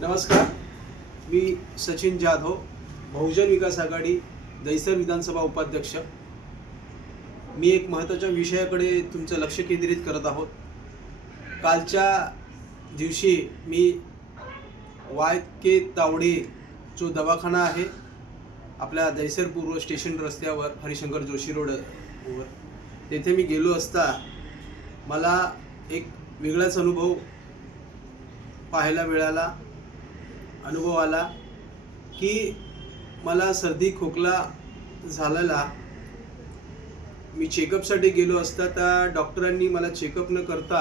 नमस्कार, मी सचिन जाधव, बहुजन विकास आघाडी दहिसर विधानसभा उपाध्यक्ष। मी एक महत्त्वाच्या विषयाकडे तुमचं लक्ष केंद्रित करत आहोत। कालच्या दिवशी मी वाय.के. तावडे जो दवाखाना आहे आपल्या दहिसर पूर्व स्टेशन रस्त्यावर हरिशंकर जोशी रोडवर, तेथे मी गेलो असता मला एक वेगळाच अनुभव पाहायला मिळाला। अनुभव आला की मला सर्दी खोकला झालेला। मी चेकअपसाठी गेलो असता त्या डॉक्टरांनी मला चेकअप न करता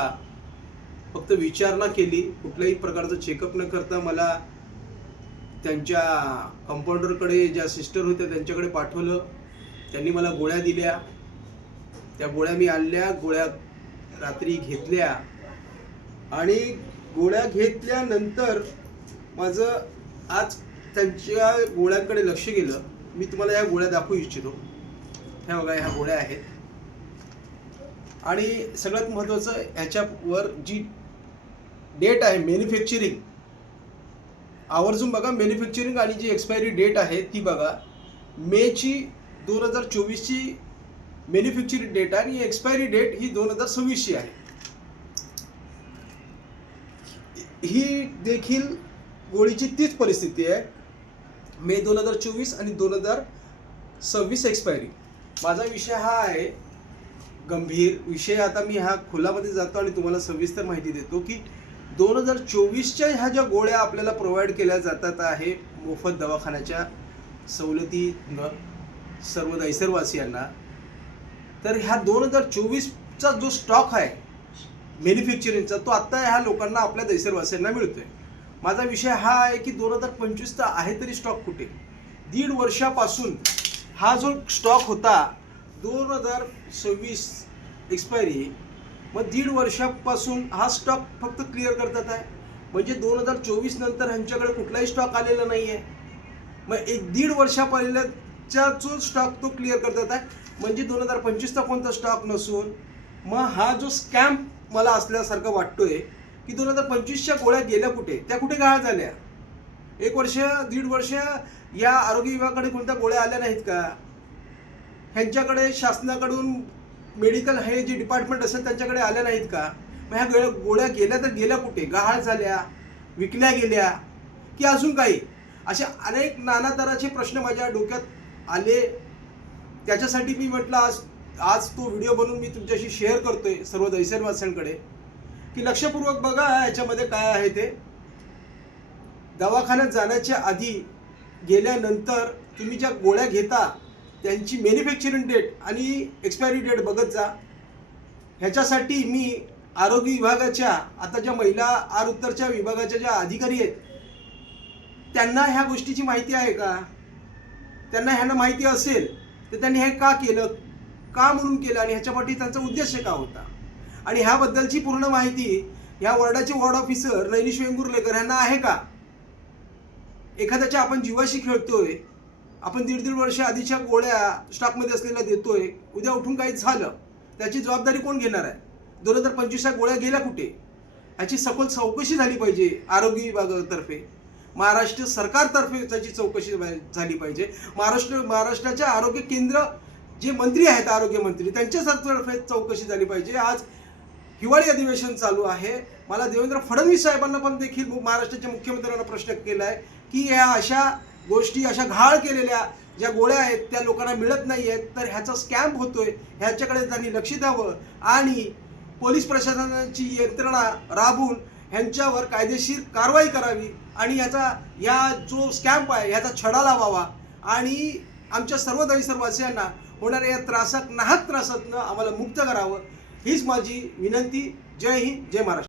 फक्त विचारणा केली, कुठल्याही प्रकारचं चेकअप न करता मला त्यांच्या कंपाऊंडरकडे ज्या सिस्टर होत्या त्यांच्याकडे पाठवलं। त्यांनी मला गोळ्या दिल्या, त्या गोळ्या मी आणल्या, गोळ्या रात्री घेतल्या आणि गोळ्या घेतल्यानंतर माझं आज त्यांच्या गोळ्यांकडे लक्ष गेलं। मी तुम्हाला या गोळ्या दाखवू इच्छितो। ह्या बघा, ह्या गोळ्या आहेत आणि सगळ्यात महत्त्वाचं ह्याच्यावर जी डेट आहे मॅन्युफॅक्चरिंग, आवर्जून बघा मॅन्युफॅक्चरिंग आणि जी एक्सपायरी डेट आहे ती बघा। मेची 2024ची मॅन्युफॅक्चरिंग डेट आहे आणि एक्सपायरी डेट ही 2026ची आहे। ही देखील गोळीची तीच परिस्थिती आहे, मे 2024 आणि 2026 एक्सपायरी। माझा विषय हा आहे गंभीर विषय। आता मी ह्या खोलामध्ये जातो आणि तुम्हाला सविस्तर माहिती देतो की 2024च्या ह्या ज्या गोळ्या आपल्याला प्रोव्हाइड केल्या जातात आहे मोफत दवाखान्याच्या सवलतीनं सर्व दहिसरवासियांना, तर ह्या 2024चा जो स्टॉक आहे मॅन्युफॅक्चरिंगचा तो आत्ता ह्या लोकांना आपल्या दहिसरवासियांना मिळतोय। माझा विषय हा आहे की 2025चा आहे तरी स्टॉक कुठे? 1.5 वर्षापासून हा जो स्टॉक होता 2026 एक्सपायरी, मग 1.5 वर्षापासून हा स्टॉक फक्त क्लिअर करतात आहे। म्हणजे 2024 नंतर ह्यांच्याकडे कुठलाही स्टॉक आलेला नाही आहे। मग 1.5 वर्षापर्यंतचा जो स्टॉक तो क्लिअर करतात आहे, म्हणजे 2025चा कोणता स्टॉक नसून मग हा जो स्कॅम मला असल्यासारखं वाटतोय की 2025च्या गोळ्या गेल्या कुठे? त्या कुठे गहाळ झाल्या? 1 वर्ष 1.5 वर्ष या आरोग्य विभागाकडे कोणत्या गोळ्या आल्या नाहीत का? ह्यांच्याकडे शासनाकडून मेडिकल हे जे डिपार्टमेंट असेल त्यांच्याकडे आल्या नाहीत का? मग ह्या गोळ्या गेल्या तर गेल्या कुठे? गहाळ झाल्या, विकल्या गेल्या की अजून काही? असे अनेक नाना तऱ्हेचे प्रश्न माझ्या डोक्यात आले। त्याच्यासाठी मी म्हटलं आज तो व्हिडिओ बनवून मी तुमच्याशी शेअर करतोय सर्व दहिसरवासियांकडे की लक्षपूर्वक बघा याच्यामध्ये काय आहे ते। दवाखान्यात जाण्याच्या आधी गेल्यानंतर तुम्ही ज्या गोळ्या घेता त्यांची मॅन्युफॅक्चरिंग डेट आणि एक्सपायरी डेट बघत जा। ह्याच्यासाठी मी आरोग्य विभागाच्या आता ज्या महिला आर उत्तरच्या विभागाच्या ज्या अधिकारी आहेत त्यांना ह्या गोष्टीची माहिती आहे का? त्यांना ह्यांना माहिती असेल तर त्यांनी हे का केलं, का म्हणून केलं आणि ह्याच्यापाठी त्यांचा उद्देश का होता आणि ह्याबद्दलची पूर्ण माहिती ह्या वॉर्डाचे वॉर्ड ऑफिसर नैनिश वेंगुर्लेकर ह्यांना आहे का? एखाद्याच्या आपण जीवाशी खेळतोय, आपण 1.5 वर्ष आधीच्या गोळ्या स्टॉकमध्ये असलेल्या देतोय, उद्या उठून काही झालं त्याची जबाबदारी कोण घेणार आहे? 2025च्या गोळ्या गेल्या कुठे? ह्याची सखोल चौकशी झाली पाहिजे आरोग्य विभागातर्फे, महाराष्ट्र सरकारतर्फे त्याची चौकशी झाली पाहिजे। महाराष्ट्राच्या आरोग्य केंद्र जे मंत्री आहेत आरोग्य मंत्री त्यांच्यातर्फे चौकशी झाली पाहिजे। आज हिवाळी अधिवेशन चालू आहे। मला देवेंद्र फडणवीस साहेबांना पण देखील महाराष्ट्राच्या मुख्यमंत्र्यांना प्रश्न केला आहे की ह्या अशा गोष्टी, अशा घाळ केलेल्या ज्या गोळ्या आहेत त्या लोकांना मिळत नाही आहेत, तर ह्याचा स्कॅम होतोय, ह्याच्याकडे त्यांनी लक्ष द्यावं आणि पोलीस प्रशासनाची यंत्रणा राबवून ह्यांच्यावर कायदेशीर कारवाई करावी आणि या जो स्कॅम्प आहे ह्याचा छडा लावावा आणि आमच्या सर्व दहिसरवासियांना होणाऱ्या या नाहक त्रासातनं आम्हाला मुक्त करावं, हीच माझी विनंती। जय हिंद, जय महाराष्ट्र।